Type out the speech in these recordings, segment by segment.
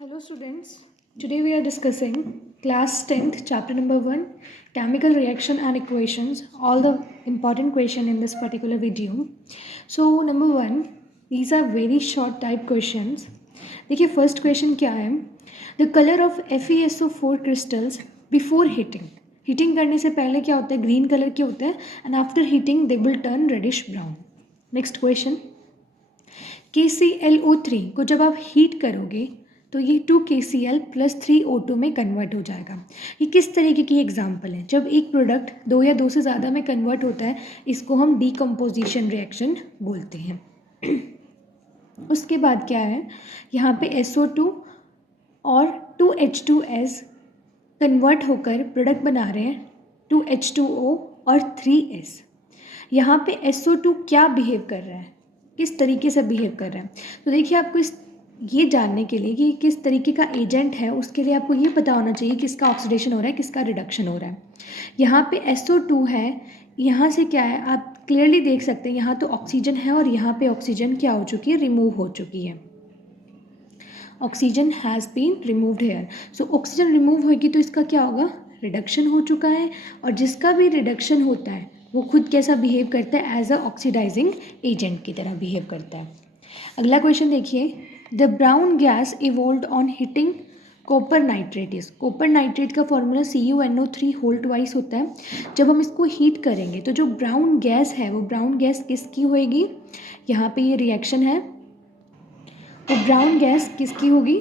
Hello students, today we are discussing class 10th chapter number 1 chemical reaction and equations, all the important question in this particular video. So number 1, these are very short type questions. देखिए first question क्या है, the color of FeSO4 crystals before heating करने से पहले क्या होता है, green color के होते हैं and after heating they will turn reddish brown. Next question, KClO3 को जब आप हीट करोगे तो ये 2KCl + 3O2 में कन्वर्ट हो जाएगा। ये किस तरीके की एग्जाम्पल है, जब एक प्रोडक्ट दो या दो से ज़्यादा में कन्वर्ट होता है इसको हम डीकम्पोजिशन रिएक्शन बोलते हैं। उसके बाद क्या है, यहाँ पे SO2 और 2H2S कन्वर्ट होकर प्रोडक्ट बना रहे हैं 2H2O और 3S। यहाँ पे SO2 क्या बिहेव कर रहा है, किस तरीके से बिहेव कर रहा है, तो देखिए आपको ये जानने के लिए कि किस तरीके का एजेंट है उसके लिए आपको ये पता होना चाहिए किसका ऑक्सीडेशन हो रहा है, किसका रिडक्शन हो रहा है। यहाँ पे SO2 है, यहाँ से क्या है आप क्लियरली देख सकते हैं, यहाँ तो ऑक्सीजन है और यहाँ पे ऑक्सीजन क्या हो चुकी है, रिमूव हो चुकी है। Oxygen has been removed here. So oxygen remove होगी तो इसका क्या होगा, रिडक्शन हो चुका है। और जिसका भी रिडक्शन होता है वो खुद कैसा बिहेव करता है, एज अ ऑक्सीडाइजिंग एजेंट की तरह बिहेव करता है। अगला क्वेश्चन देखिए, the brown gas evolved on heating copper nitrate is. Copper nitrate का फॉर्मूला CuNO3 होल ट्वाइस होता है। जब हम इसको हीट करेंगे तो जो ब्राउन गैस है वो ब्राउन गैस किसकी होएगी, यहाँ पे ये रिएक्शन है, वो ब्राउन गैस किसकी होगी,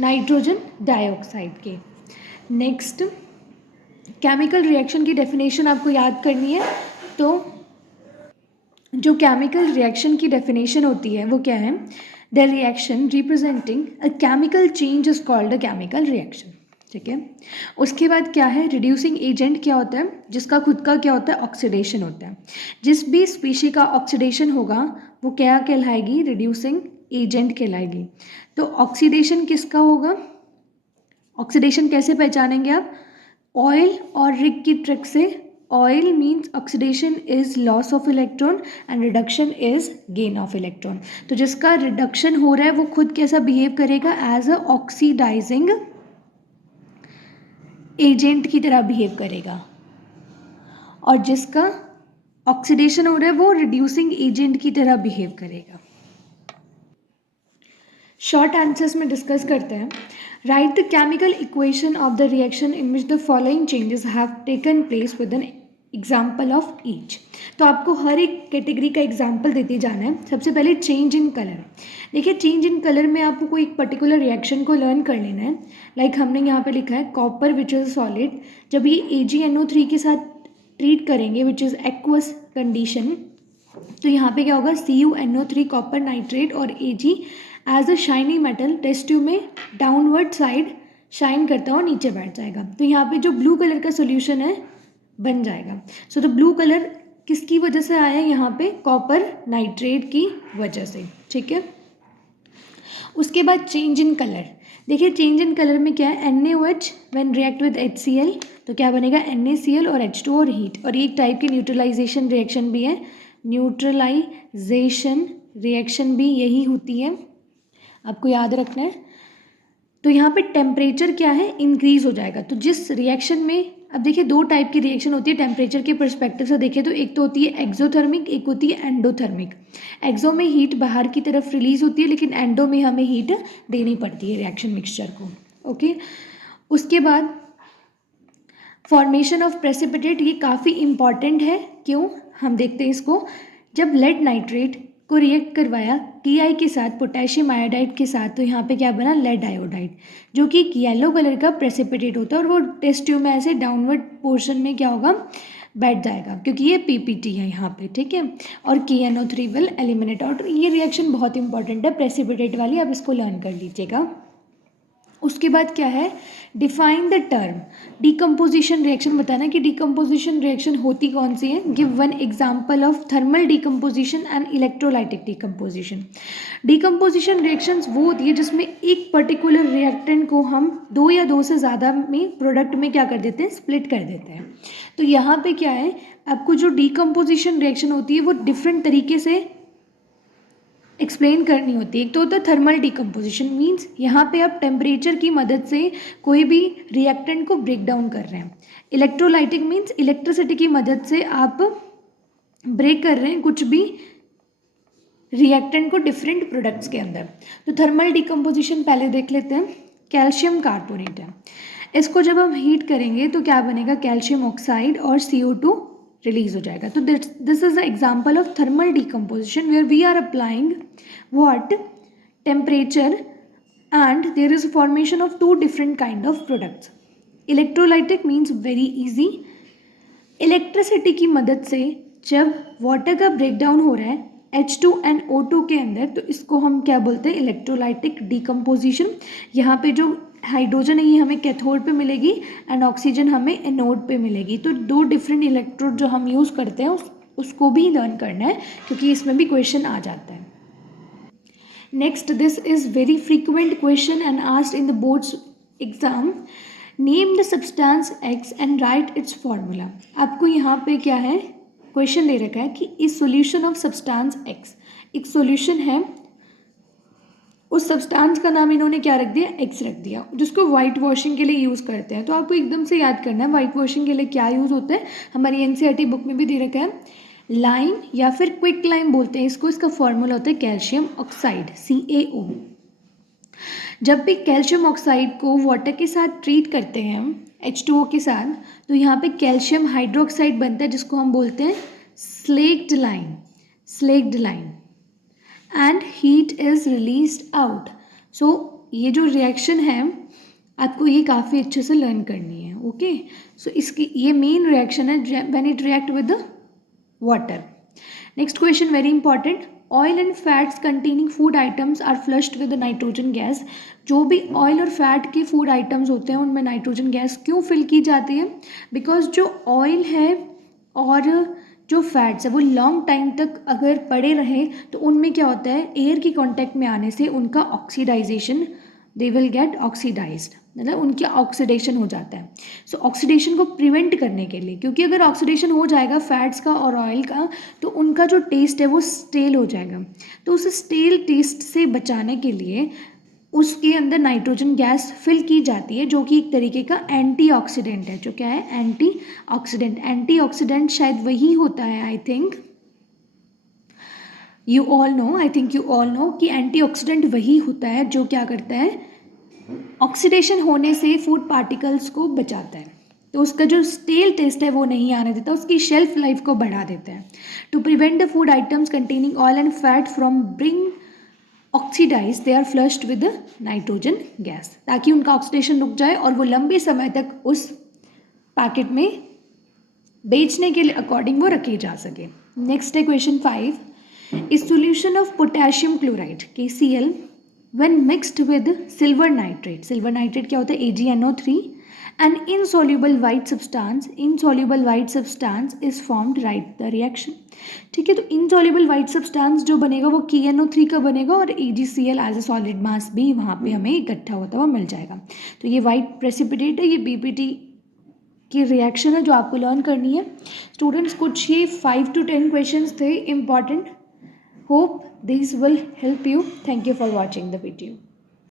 नाइट्रोजन डाइऑक्साइड के। नेक्स्ट, केमिकल रिएक्शन की डेफिनेशन आपको याद करनी है, तो जो केमिकल रिएक्शन की डेफिनेशन होती है वो क्या है, the reaction representing a chemical change is called a chemical reaction. ठीक है, उसके बाद क्या है, रिड्यूसिंग एजेंट क्या होता है, जिसका खुद का क्या होता है, ऑक्सीडेशन होता है। जिस भी स्पीशी का ऑक्सीडेशन होगा वो क्या कहलाएगी, रिड्यूसिंग एजेंट कहलाएगी। तो ऑक्सीडेशन किसका होगा, ऑक्सीडेशन कैसे पहचानेंगे आप, ऑयल और रिग की ट्रिक से। Oil means oxidation is loss of electron and reduction is gain of electron. तो जिसका रिडक्शन हो रहा है वो खुद कैसा बिहेव करेगा, एज अ ऑक्सीडाइजिंग एजेंट की तरह बिहेव करेगा। और जिसका ऑक्सीडेशन हो रहा है वो रिड्यूसिंग एजेंट की तरह बिहेव करेगा। शॉर्ट आंसर्स में डिस्कस करते हैं। Right the chemical equation of the reaction in which the following changes have taken place with an example of each. तो आपको हर एक कैटेगरी का एग्जाम्पल देते जाना है। सबसे पहले चेंज इन कलर। देखिए चेंज इन कलर में आपको कोई एक पर्टिकुलर रिएक्शन को लर्न कर लेना है। लाइक हमने यहाँ पे लिखा है कॉपर विच इज़ सॉलिड, जब ये AgNO3 के साथ ट्रीट करेंगे विच इज़ एक्वस कंडीशन, तो यहाँ पे क्या होगा, CuNO3 कॉपर नाइट्रेट और Ag as a shiny metal test tube में डाउनवर्ड साइड शाइन करता हुआ नीचे बैठ जाएगा। तो यहाँ पे जो ब्लू कलर का सोल्यूशन है बन जाएगा। सो तो ब्लू कलर किसकी वजह से आया है, यहाँ पे कॉपर नाइट्रेट की वजह से। ठीक है, उसके बाद चेंज इन कलर। देखिए चेंज इन कलर में क्या है, NaOH when react with HCl तो क्या बनेगा, NaCl और H2 और हीट। और एक टाइप की न्यूट्रलाइजेशन रिएक्शन भी है, न्यूट्रलाइजेशन रिएक्शन भी यही होती है, आपको याद रखना है। तो यहाँ पे टेम्परेचर क्या है, इंक्रीज हो जाएगा। तो जिस रिएक्शन में, अब देखिए दो टाइप की रिएक्शन होती है टेम्परेचर के पर्सपेक्टिव से देखें तो, एक तो होती है एक्सोथर्मिक, एक होती है एंडोथर्मिक। एक्सो में हीट बाहर की तरफ रिलीज होती है, लेकिन एंडो में हमें हीट देनी पड़ती है रिएक्शन मिक्सचर को। ओके, उसके बाद फॉर्मेशन ऑफ प्रेसिपिटेट, ये काफ़ी इंपॉर्टेंट है। क्यों, हम देखते हैं इसको। जब लेड नाइट्रेट को रिएक्ट करवाया Ki के साथ, पोटेशियम आयोडाइड के साथ, तो यहाँ पे क्या बना, लेड आयोडाइड, जो कि एक येलो कलर का प्रेसिपिटेट होता है और वो टेस्ट ट्यूब में ऐसे डाउनवर्ड पोर्शन में क्या होगा, बैठ जाएगा, क्योंकि ये PPT है यहाँ पे। ठीक है, और KNO3 विल एलिमिनेट आउट। ये रिएक्शन बहुत इंपॉर्टेंट है प्रेसिपिटेट वाली, आप इसको लर्न कर लीजिएगा। उसके बाद क्या है, define the term decomposition reaction. बताना कि डीकम्पोजिशन रिएक्शन होती कौन सी है। Give one example of thermal decomposition and electrolytic decomposition. Decomposition reactions वो होती है जिसमें एक पर्टिकुलर रिएक्टेंट को हम दो या दो से ज़्यादा में प्रोडक्ट में क्या कर देते हैं, स्प्लिट कर देते हैं। तो यहाँ पे क्या है, आपको जो डीकम्पोजिशन रिएक्शन होती है वो डिफरेंट तरीके से एक्सप्लेन करनी होती है। एक तो होता है थर्मल डिकम्पोजिशन, मीन्स यहाँ पे आप टेम्परेचर की मदद से कोई भी रिएक्टेंट को ब्रेक डाउन कर रहे हैं। इलेक्ट्रोलाइटिक मीन्स इलेक्ट्रिसिटी की मदद से आप ब्रेक कर रहे हैं कुछ भी रिएक्टेंट को डिफरेंट प्रोडक्ट्स के अंदर। तो थर्मल डिकम्पोजिशन पहले देख लेते हैं। कैल्शियम कार्बोनेट है, इसको जब हम हीट करेंगे तो क्या बनेगा, कैल्शियम ऑक्साइड और CO2 रिलीज हो जाएगा। तो this is the example of thermal decomposition where we are applying what temperature and there is formation of two different kind of products. Electrolytic means very easy, electricity की मदद से जब water का breakdown हो रहा है H2 and O2 के अंदर, तो इसको हम क्या बोलते हैं, इलेक्ट्रोलाइटिक डिकम्पोजिशन। यहाँ पे जो हाइड्रोजन है ये हमें कैथोड पे मिलेगी एंड ऑक्सीजन हमें एनोड पे मिलेगी। तो दो डिफरेंट इलेक्ट्रोड जो हम यूज़ करते हैं उसको भी लर्न करना है, क्योंकि इसमें भी क्वेश्चन आ जाता है। Next, this is very frequent question and asked in the boards exam. Name the substance X and right it's formula. आपको यहाँ पे क्या है, क्वेश्चन दे रखा है कि इस सॉल्यूशन ऑफ सब्सटेंस X, एक सॉल्यूशन है, उस सब्सटेंस का नाम इन्होंने क्या रख दिया, X रख दिया, जिसको वाइट वॉशिंग के लिए यूज़ करते हैं। तो आपको एकदम से याद करना है वाइट वॉशिंग के लिए क्या यूज़ होता है। हमारी NCERT बुक में भी दे रखा है, लाइम या फिर क्विक लाइम बोलते हैं इसको। इसका फॉर्मूला होता है कैल्शियम ऑक्साइड, CaO। जब भी कैल्शियम ऑक्साइड को वाटर के साथ ट्रीट करते हैं H2O के साथ, तो यहाँ पे कैल्शियम हाइड्रोक्साइड बनता है, जिसको हम बोलते हैं slaked lime and heat is released out. So ये जो रिएक्शन है आपको ये काफ़ी अच्छे से लर्न करनी है। ओके, सो इसकी ये मेन रिएक्शन है when it react with the water. Next question very important, oil and fats containing food items are flushed with nitrogen gas. जो भी ऑयल और फैट के फूड आइटम्स होते हैं उनमें नाइट्रोजन गैस क्यों फिल की जाती है, बिकॉज जो ऑयल है और जो फैट्स है वो लॉन्ग टाइम तक अगर पड़े रहे तो उनमें क्या होता है, एयर की कांटेक्ट में आने से उनका oxidization, they will get oxidized, मतलब उनकी ऑक्सीडेशन हो जाता है। सो ऑक्सीडेशन को प्रिवेंट करने के लिए, क्योंकि अगर ऑक्सीडेशन हो जाएगा फैट्स का और ऑयल का तो उनका जो टेस्ट है वो स्टेल हो जाएगा। तो उस स्टेल टेस्ट से बचाने के लिए उसके अंदर नाइट्रोजन गैस फिल की जाती है, जो कि एक तरीके का एंटीऑक्सीडेंट है। जो क्या है, एंटीऑक्सीडेंट शायद वही होता है, I think you all know कि एंटीऑक्सीडेंट वही होता है जो क्या करता है, ऑक्सीडेशन होने से फूड पार्टिकल्स को बचाता है। तो उसका जो स्टेल टेस्ट है वो नहीं आने देता, उसकी शेल्फ लाइफ को बढ़ा देता है। To prevent the food items containing oil and fat from bring oxidize, they are flushed with nitrogen gas, ताकि उनका ऑक्सीडेशन रुक जाए और वो लंबे समय तक उस पैकेट में बेचने के लिए अकॉर्डिंग वो रखे जा सके। नेक्स्ट है क्वेश्चन 5, इस solution of potassium chloride KCl when mixed with silver nitrate क्या होता है, AgNO3, an insoluble white substance is formed, write the reaction। ठीक है, तो insoluble white substance जो बनेगा वो KNO3 का बनेगा और AgCl as a solid mass भी वहाँ पे हमें इकट्ठा होता हुआ मिल जाएगा। तो ये वाइट प्रेसिपिटेट है, ये BPT की रिएक्शन है जो आपको लर्न करनी है। स्टूडेंट्स, कुछ ये 5 to 10 क्वेश्चन थे important. Hope these will help you. Thank you for watching the video.